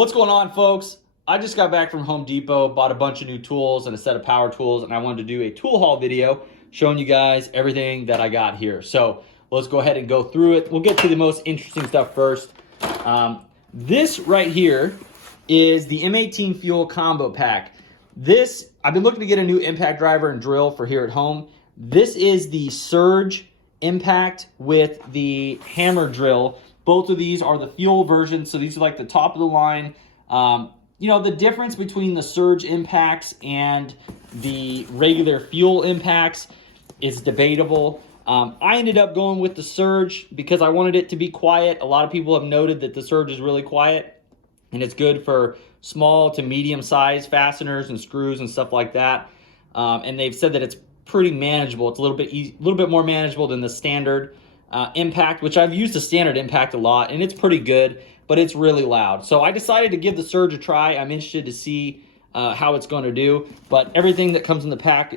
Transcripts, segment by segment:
What's going on, folks? I just got back from Home Depot, bought a bunch of new tools and a set of power tools, and I wanted to do a tool haul video showing you guys everything that I got here. So let's go ahead and go through it. We'll get to the most interesting stuff first. This right here is the M18 Fuel Combo Pack. This, I've been looking to get a new impact driver and drill for here at home. This is the Surge Impact with the hammer drill. Both of these are the fuel version, so these are like the top of the line. You know, the difference between the Surge Impacts and the regular fuel impacts is debatable. I ended up going with the Surge because I wanted it to be quiet. A lot of people have noted that the Surge is really quiet, and it's good for small to medium size fasteners and screws and stuff like that. And they've said that it's pretty manageable. It's a little bit more manageable than the standard impact, which I've used the standard impact a lot, and it's pretty good, but it's really loud. So I decided to give the Surge a try. I'm interested to see how it's going to do, but everything that comes in the pack,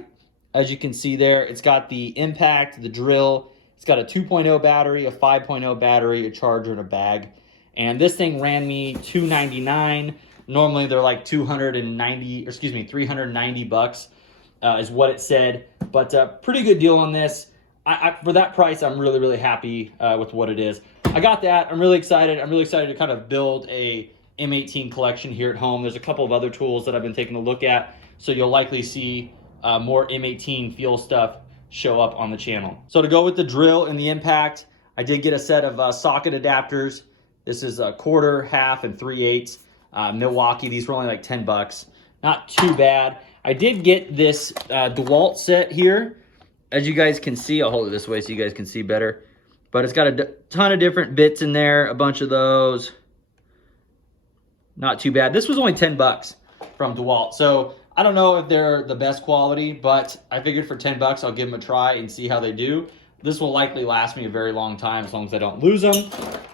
as you can see there, it's got the impact, the drill, it's got a 2.0 battery, a 5.0 battery, a charger, and a bag. And this thing ran me $299. Normally they're like 390 bucks is what it said, but pretty good deal on this. For that price, I'm really happy with what it is. I got that. I'm really excited. I'm really excited to kind of build a M18 collection here at home. There's a couple of other tools that I've been taking a look at, so you'll likely see more M18 fuel stuff show up on the channel. So to go with the drill and the impact, I did get a set of socket adapters. This is a quarter, half, and 3/8 Milwaukee. These were only like 10 bucks. Not too bad. I did get this DeWalt set here. As you guys can see, I'll hold it this way so you guys can see better. But it's got a ton of different bits in there, a bunch of those. Not too bad. This was only 10 bucks from DeWalt. So I don't know if they're the best quality, but I figured for 10 bucks, I'll give them a try and see how they do. This will likely last me a very long time as long as I don't lose them.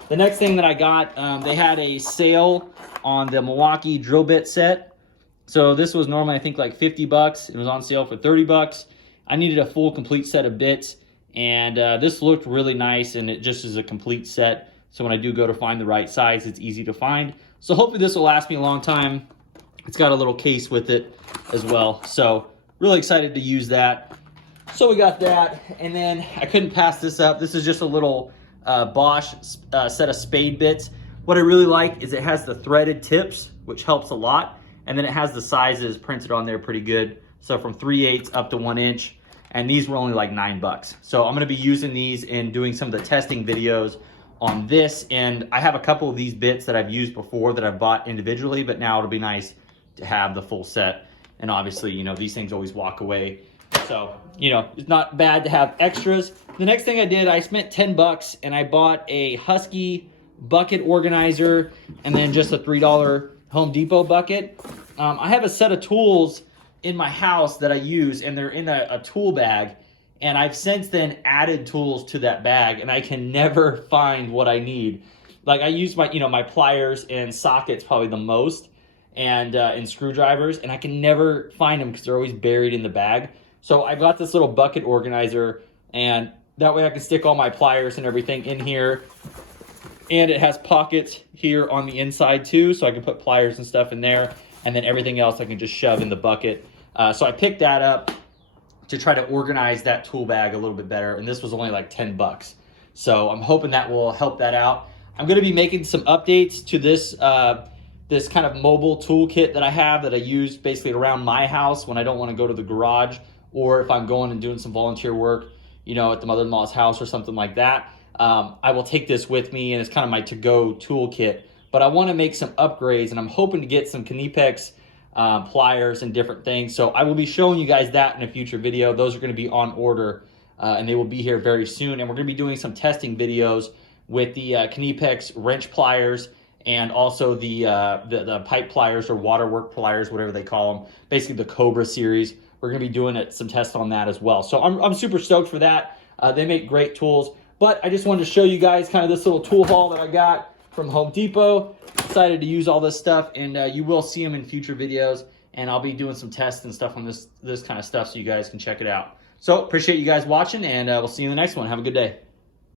The next thing that I got, they had a sale on the Milwaukee drill bit set. So this was normally, I think, like 50 bucks. It was on sale for 30 bucks. I needed a full complete set of bits, and this looked really nice, and it just is a complete set. So when I do go to find the right size, it's easy to find. So hopefully this will last me a long time. It's got a little case with it as well. So really excited to use that. So we got that, and then I couldn't pass this up. This is just a little Bosch set of spade bits. What I really like is it has the threaded tips, which helps a lot, and then it has the sizes printed on there pretty good. So from 3/8 up to 1 inch. And these were only like 9 bucks. So I'm gonna be using these and doing some of the testing videos on this. And I have a couple of these bits that I've used before that I've bought individually, but now it'll be nice to have the full set. And obviously, you know, these things always walk away. So, you know, it's not bad to have extras. The next thing I did, I spent 10 bucks and I bought a Husky bucket organizer and then just a $3 Home Depot bucket. I have a set of tools in my house that I use, and they're in a tool bag, and I've since then added tools to that bag, and I can never find what I need. Like I use my, you know, my pliers and sockets probably the most, and screwdrivers, and I can never find them because they're always buried in the bag. So I've got this little bucket organizer, and that way I can stick all my pliers and everything in here, and it has pockets here on the inside too, so I can put pliers and stuff in there. And then everything else I can just shove in the bucket. So I picked that up to try to organize that tool bag a little bit better. And this was only like 10 bucks. So I'm hoping that will help that out. I'm gonna be making some updates to this, this kind of mobile toolkit that I have that I use basically around my house when I don't wanna go to the garage, or if I'm going and doing some volunteer work, you know, at the mother-in-law's house or something like that. I will take this with me, and it's kind of my to-go toolkit. But I want to make some upgrades, and I'm hoping to get some Knipex pliers and different things. So I will be showing you guys that in a future video. Those are going to be on order, and they will be here very soon. And we're going to be doing some testing videos with the Knipex wrench pliers and also the pipe pliers or waterwork pliers, whatever they call them. Basically the Cobra series. We're going to be doing some tests on that as well. So I'm super stoked for that. They make great tools. But I just wanted to show you guys kind of this little tool haul that I got from Home Depot. Excited to use all this stuff, and you will see them in future videos, and I'll be doing some tests and stuff on this kind of stuff so you guys can check it out. So appreciate you guys watching, and we'll see you in the next one. Have a good day.